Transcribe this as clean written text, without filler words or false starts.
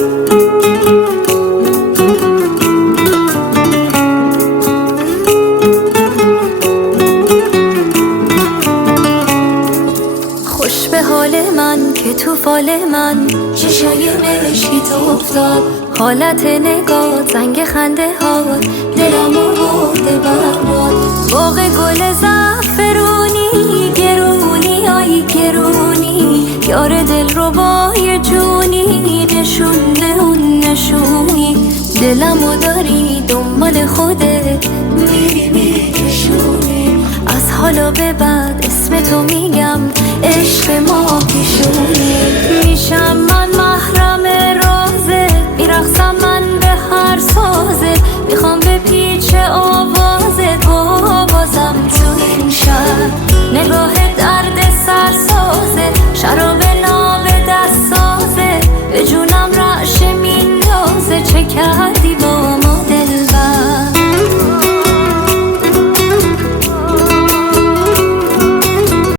خوش به حال من که تو فال من چشای مشکی تو افتاد، حالت نگاه زنگ خنده ها دلمو برده برباد. باغ گل زعفرونی گرونی آی گرونی، یار دل رو بای جونی نشونه اون نشونی. دلمو داری دنبال خودت میری کشونی، از حالا به بعد اسم تو میگم عشق ما پیشونی. میشم من